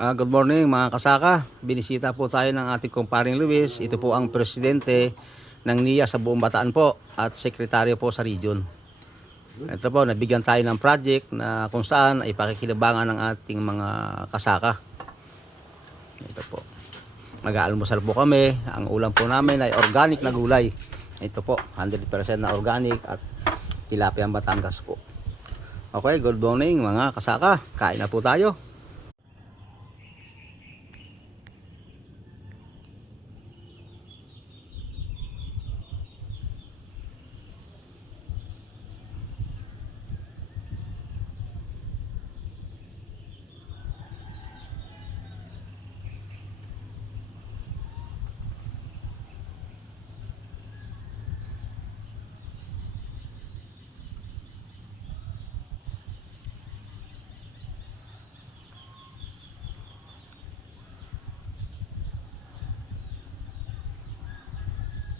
Good morning mga kasaka. Binisita po tayo ng ating kumparing Luis. Ito po ang presidente ng NIA sa buong Bataan po at sekretaryo po sa region. Ito po, nabigyan tayo ng project na kung saan ay pakikinabangan ng ating mga kasaka. Ito po. Mag-aalmusal po kami. Ang ulam po namin ay organic na gulay. Ito po, 100% na organic at tilapia Batangas po. Okay, good morning mga kasaka. Kain na po tayo.